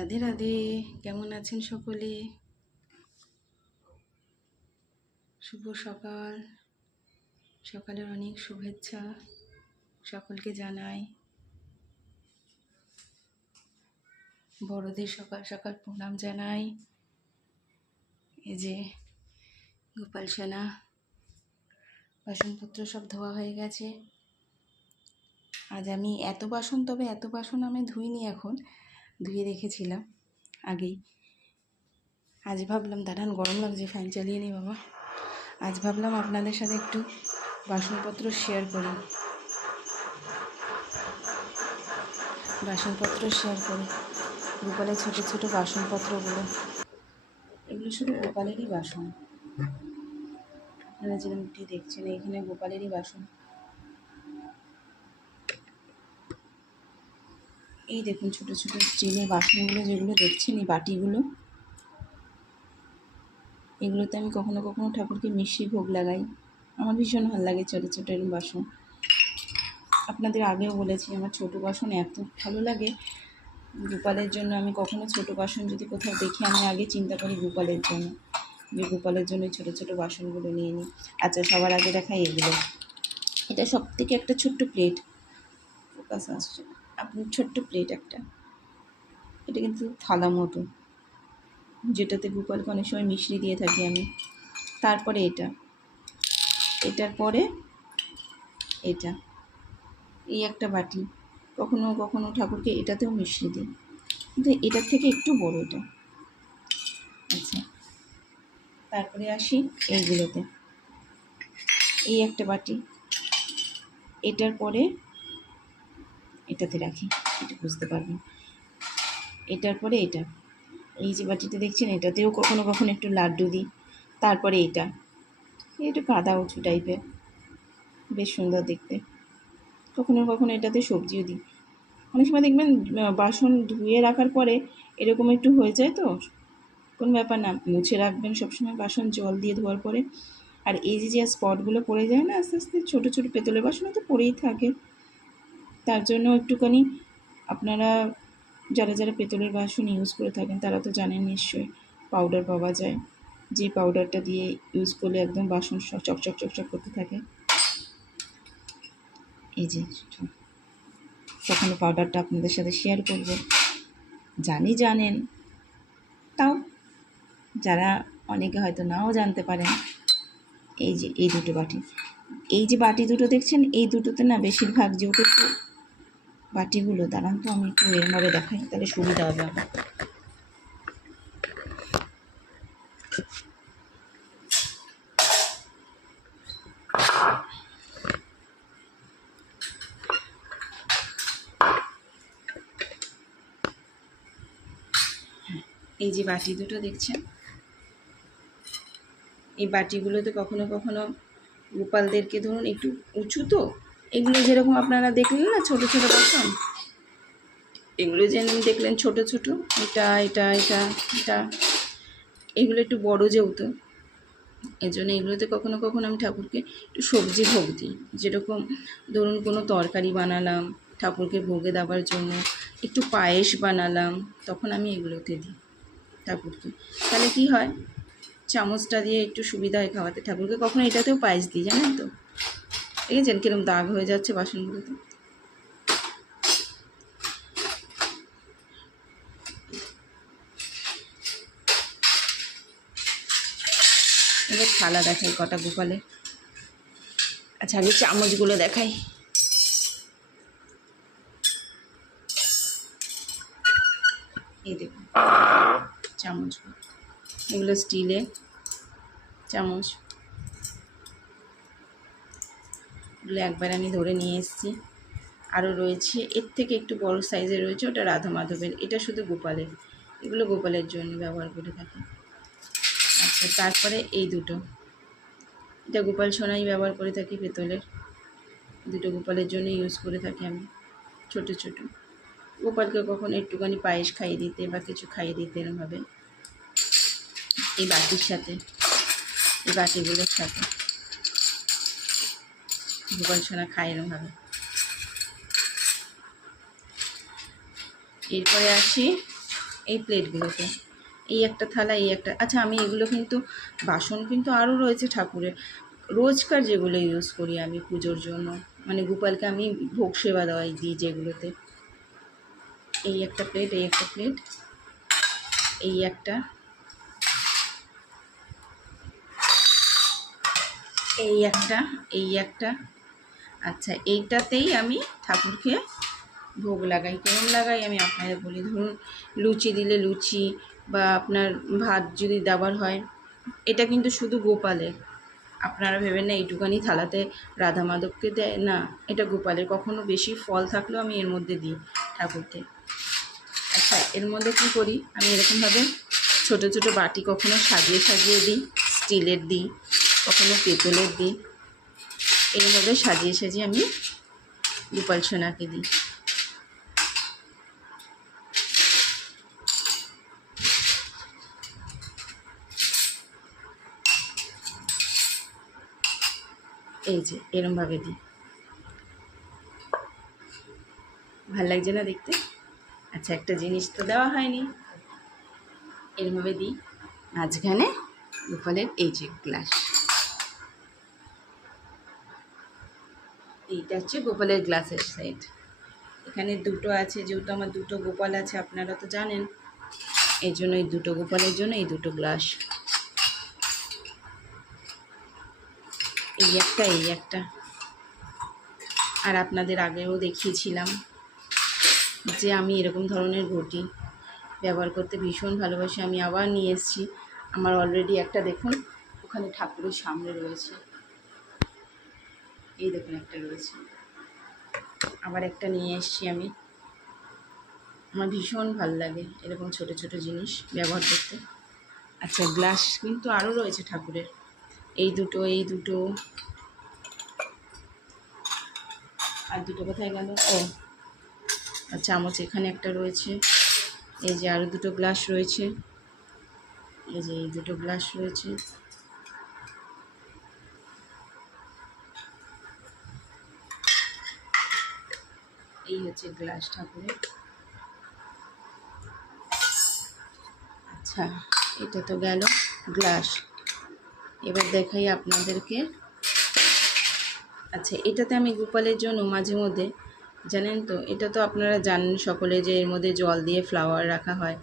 রাধে রাধে। কেমন আছেন সকলে? শুভ সকাল। সকালের অনেক শুভেচ্ছা সকলকে জানাই। বড়দের সকাল সকাল প্রণাম জানাই। এই যে গোপাল সোনা, বাসনপত্র সব ধোয়া হয়ে গেছে। আজ আমি এত বাসন আমি ধুইনি, এখন ধুয়ে রেখেছিলাম আগেই। আজ ভাবলাম দাঁড়ান, গরম লাগছে, ফ্যান চালিয়ে নি বাবা। আজ ভাবলাম আপনাদের সাথে একটু বাসনপত্র শেয়ার করি। গোপালের ছোট ছোট বাসনপত্রগুলো, এগুলো শুধু গোপালেরই বাসন। আপনারা যেরকমটি দেখছেন, এইখানে গোপালেরই বাসন। এই দেখুন ছোট ছোট স্টিলের বাসনগুলো যেগুলো দেখছেন, এই বাটিগুলো, এগুলোতে আমি কখনো কখনো ঠাকুরকে মিষ্টি ভোগ লাগাই। আমার ভীষণ ভালো লাগে ছোটো ছোটো এরকম বাসন। আপনাদের আগেও বলেছি, আমার ছোটো বাসন এত ভালো লাগে। গোপালের জন্য আমি কখনো ছোটো বাসন যদি কোথাও দেখি, আমি আগে চিন্তা করি গোপালের জন্য, যে গোপালের জন্য ছোটো ছোটো বাসনগুলো নিয়ে নিই। আচ্ছা, সবার আগে দেখাই এগুলো। এটা সব থেকে একটা ছোট্ট প্লেট, ফোকাস আসছে, আপনি ছোট্ট প্লেট একটা। এটা কিন্তু থালা মতো, যেটাতে গোপালকে অনেক সময় মিষ্টি দিয়ে থাকি আমি। তারপরে এটার পরে এটা, এই একটা বাটি। কখনো কখনো ঠাকুরকে এটাতেও মিষ্টি দিই, কিন্তু এটার থেকে একটু বড় এটা। আচ্ছা, তারপরে আসি এইগুলোতে। এই একটা বাটি, এটার পরে এটাতে রাখি, এটা বুঝতে পারবেন। এটার পরে এটা, এই যে বাটিটা দেখছেন, এটাতেও কখনো কখনো একটু লাড্ডু দিই। তারপরে এটা একটু কাদা উঁচু টাইপের, বেশ সুন্দর দেখতে। কখনো কখনো এটাতে সবজিও দিই। অনেক সময় দেখবেন বাসন ধুয়ে রাখার পরে এরকম একটু হয়ে যায়, তো কোনো ব্যাপার না, মুছে রাখবেন সবসময় বাসন জল দিয়ে ধোয়ার পরে। আর এই যে স্পটগুলো পড়ে যায় না আস্তে আস্তে, ছোটো ছোটো পেতলের বাসনও তো পড়েই থাকে। তার জন্য একটুখানি আপনারা যারা যারা পেতলের বাসন ইউজ করে থাকেন, তারা তো জানেন নিশ্চয়ই, পাউডার পাওয়া যায়, যে পাউডারটা দিয়ে ইউজ করলে একদম বাসন চকচক চকচক করতে থাকে। এই যে কখনো পাউডারটা আপনাদের সাথে শেয়ার করব, জানেন, তাও যারা অনেকে হয়তো নাও জানতে পারেন। এই যে এই দুটো বাটি, এই যে বাটি দুটো দেখছেন, এই দুটোতে না বেশিরভাগ যেহেতু বাটিগুলো, দাঁড়ান তো আমি একটু এরমভাবে দেখাই, তাহলে সুবিধা হবে আমার। এই যে বাটি দুটো দেখছেন, এই বাটিগুলোতে কখনো কখনো গোপালদেরকে, ধরুন একটু উঁচু, তো এগুলো যেরকম আপনারা দেখলেন না ছোট ছোট বাসন, এগুলো যেমন দেখলেন ছোট ছোট, এটা এটা এটা এটা, এগুলো একটু বড় যেহেতু, এই জন্য এগুলোতে কখনো কখনো আমি ঠাকুরকে একটু সবজি ভোগ দিই। যেরকম ধরুন কোনো তরকারি বানালাম ঠাকুরকে ভোগে দেওয়ার জন্য, একটু পায়েস বানালাম, তখন আমি এগুলোতে দিই ঠাকুরকে। তাহলে কি হয়, চামচটা দিয়ে একটু সুবিধা হয় খাওয়াতে ঠাকুরকে। কখনো এটাতেও পায়েস দিই, জানেন তো। দেখেছেন কিরকম দাগ হয়ে যাচ্ছে বাসনগুলোতে। এবার থালা দেখাই কটা গোপালে। আচ্ছা, আগে চামচগুলো দেখাই। এই দেখুন চামচগুলো, এগুলো স্টিলের চামচ। এগুলো একবার আমি ধরে নিয়ে এসেছি। আরও রয়েছে, এর থেকে একটু বড় সাইজের রয়েছে, ওটা রাধা মাধবের, এটা শুধু গোপালের। এগুলো গোপালের জন্য ব্যবহার করে থাকি। আচ্ছা, তারপরে এই দুটো, এটা গোপাল সোনাই ব্যবহার করে থাকি, পেতলের। দুটো গোপালের জন্য ইউজ করে থাকি আমি। ছোট ছোট গোপালকে কখন একটুখানি পায়েস খাইয়ে দিতে বা কিছু খাইয়ে দিতে এরমভাবে। এই বাটির সাথে, এই বাটিগুলোর সাথে গোপাল সোনা খায় এরমভাবে। এরপরে আসি এই প্লেটগুলোতে, এই একটা থালা, এই একটা। আচ্ছা, আমি এগুলো কিন্তু বাসন কিন্তু আরও রয়েছে ঠাকুরের, রোজকার যেগুলো ইউজ করি আমি পুজোর জন্য, মানে গোপালকে আমি ভোগ সেবা দেওয়াই দিই যেগুলোতে। এই একটা প্লেট, এই একটা প্লেট, এই একটা, এই একটা, এই একটা। আচ্ছা, এইটাতেই আমি ঠাকুরকে ভোগ লাগাই। কেমন লাগাই আমি আপনাদের বলি। ধরুন লুচি দিলে লুচি, বা আপনার ভাত যদি দেওয়ার হয়, এটা কিন্তু শুধু গোপালের, আপনারা ভেবেন না এইটুকানি থালাতে রাধা মাধবকে দেয় না, এটা গোপালের। কখনো বেশি ফল থাকলেও আমি এর মধ্যে দিই ঠাকুরকে। আচ্ছা, এর মধ্যে কী করি আমি, এরকমভাবে ছোট ছোট বাটি কখনো সাজিয়ে সাজিয়ে দিই, স্টিলের দিই, কখনো পেতলের দিই, এরমভাবে সাজিয়ে সাজিয়ে আমি গোপাল সোনাকে দিই। এই যে এরমভাবে দিই, ভাল লাগছে না দেখতে? আচ্ছা, একটা জিনিস তো দেওয়া হয়নি, এরমভাবে দিই মাঝখানে গোপালের এই যে গ্লাস, এইটা হচ্ছে গোপালের গ্লাসের সেট। এখানে দুটো আছে, যেহেতু আমার দুটো গোপাল আছে আপনারা তো জানেন, এই জন্য এই দুটো গোপালের জন্য এই দুটো গ্লাস, এই একটা, এই একটা। আর আপনাদের আগেও দেখিয়েছিলাম যে আমি এরকম ধরনের ঘটি ব্যবহার করতে ভীষণ ভালোবাসি। আমি আবার নিয়ে এসেছি, আমার অলরেডি একটা দেখুন ওখানে ঠাকুরের সামনে রয়েছে, এই দেখুন একটা রয়েছে, আবার একটা নিয়ে এসেছি আমি। আমার ভীষণ ভালো লাগে এরকম ছোট ছোট জিনিস ব্যবহার করতে। আচ্ছা, গ্লাস কিন্তু আরও রয়েছে ঠাকুরের, এই দুটো, এই দুটো, আর দুটো কোথায় গেল? ও চামচ এখানে একটা রয়েছে, এই যে আরও দুটো গ্লাস রয়েছে, এই যে এই দুটো গ্লাস রয়েছে। এই হচ্ছে গ্লাস ঠাকুরের। আচ্ছা, এটা তো গেল গ্লাস। এবার দেখাই আপনাদেরকে। আচ্ছা, এটাতে আমি গোপালের জন্য মাঝে মধ্যে, জানেন তো, এটা তো আপনারা জানেন সকলে যে এর মধ্যে জল দিয়ে ফ্লাওয়ার রাখা হয়।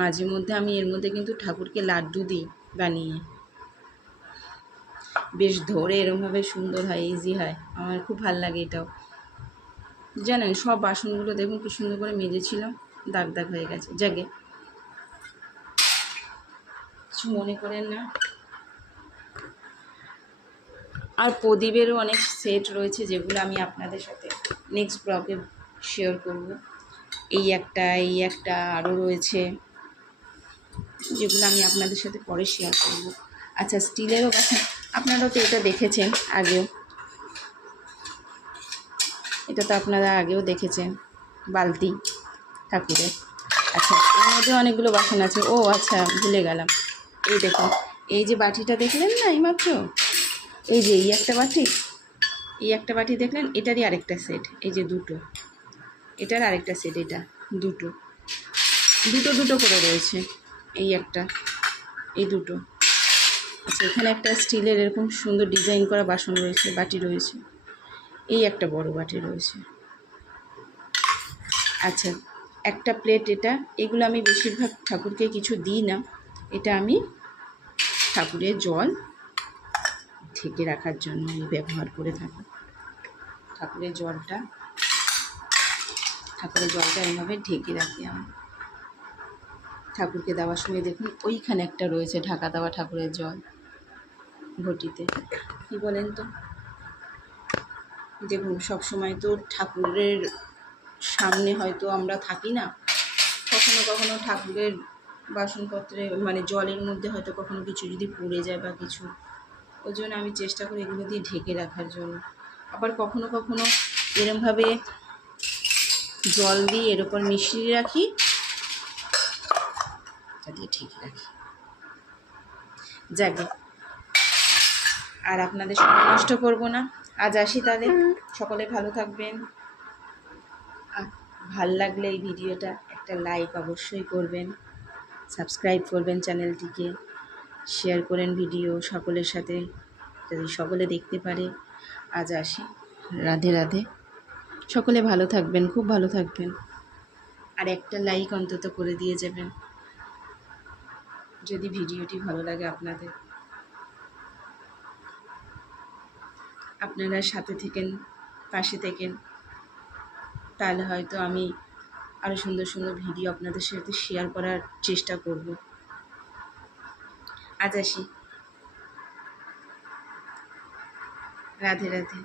মাঝে মধ্যে আমি এর মধ্যে কিন্তু ঠাকুরকে লাড্ডু দিই বানিয়ে, বেশ ধরে এরমভাবে সুন্দর হয়, ইজি হয়, আমার খুব ভাল লাগে এটাও। জানেন, সব বাসনগুলো দেখুন কি সুন্দর করে মেজেছিলাম, দাগ দাগ হয়ে গেছে, জাগে কিছু মনে করেন না। আর প্রদীপেরও অনেক সেট রয়েছে যেগুলো আমি আপনাদের সাথে নেক্সট ব্লগে শেয়ার করব। এই একটা, এই একটা, আরও রয়েছে যেগুলো আমি আপনাদের সাথে পরে শেয়ার করব। আচ্ছা, স্টিলেরও বাসন আপনারাও তো এটা দেখেছেন আগেও, এটা তো আপনারা আগেও দেখেছেন, বালতি ঠাকুরের। আচ্ছা, এর মধ্যে অনেকগুলো বাসন আছে। ও আচ্ছা, ভুলে গেলাম, এই দেখুন, এই যে বাটিটা দেখলেন না এইমাত্র, এই যে এই একটা বাটি, এই একটা বাটি দেখলেন, এটারই আরেকটা সেট, এই যে দুটো, এটার আরেকটা সেট, এটা দুটো দুটো দুটো করে রয়েছে, এই একটা, এই দুটো। আচ্ছা, এখানে একটা স্টিলের এরকম সুন্দর ডিজাইন করা বাসন রয়েছে, বাটি রয়েছে, এই একটা বড় বাটি রয়েছে। আচ্ছা, একটা প্লেট, এটা, এগুলো আমি বেশিরভাগ ঠাকুরকে কিছু দিই না, এটা আমি ঠাকুরের জল ঢেকে রাখার জন্য ব্যবহার করে থাকি। ঠাকুরের জলটা এইভাবে ঢেকে রাখি আমি ঠাকুরকে দেওয়ার সময়। দেখুন ওইখানে একটা রয়েছে ঢাকা দেওয়া ঠাকুরের জল ঘটিতে, কি বলেন তো? দেখুন, সবসময় তো ঠাকুরের সামনে হয়তো আমরা থাকি না, কখনো কখনো ঠাকুরের বাসনপত্রে মানে জলের মধ্যে হয়তো কখনো কিছু যদি পড়ে যায় বা কিছু, ওই জন্য আমি চেষ্টা করি এগুলো দিয়ে ঢেকে রাখার জন্য। আবার কখনো কখনো এরমভাবে জল দিয়ে এর ওপর মিশিয়ে রাখি, এটা দিয়ে ঠিক রাখি। যাকে আর আপনাদের সময় নষ্ট করব না, আজ আসি তাহলে। সকলে ভালো থাকবেন। আর ভাল লাগলে এই ভিডিওটা একটা একটা লাইক অবশ্যই করবেন, সাবস্ক্রাইব করবেন চ্যানেলটিকে, শেয়ার করেন ভিডিও সকলের সাথে, যদি সকলে দেখতে পারে। আজ আসি, রাধে রাধে। সকলে ভালো থাকবেন, খুব ভালো থাকবেন। আর একটা লাইক অন্তত করে দিয়ে যাবেন যদি ভিডিওটি ভালো লাগে আপনাদের। আপনারা সাথে থেকেন, পাশে থেকেন, তাহলে হয়তো আমি আরও সুন্দর সুন্দর ভিডিও আপনাদের সাথে শেয়ার করার চেষ্টা করব। আজ আসি, রাধে রাধে।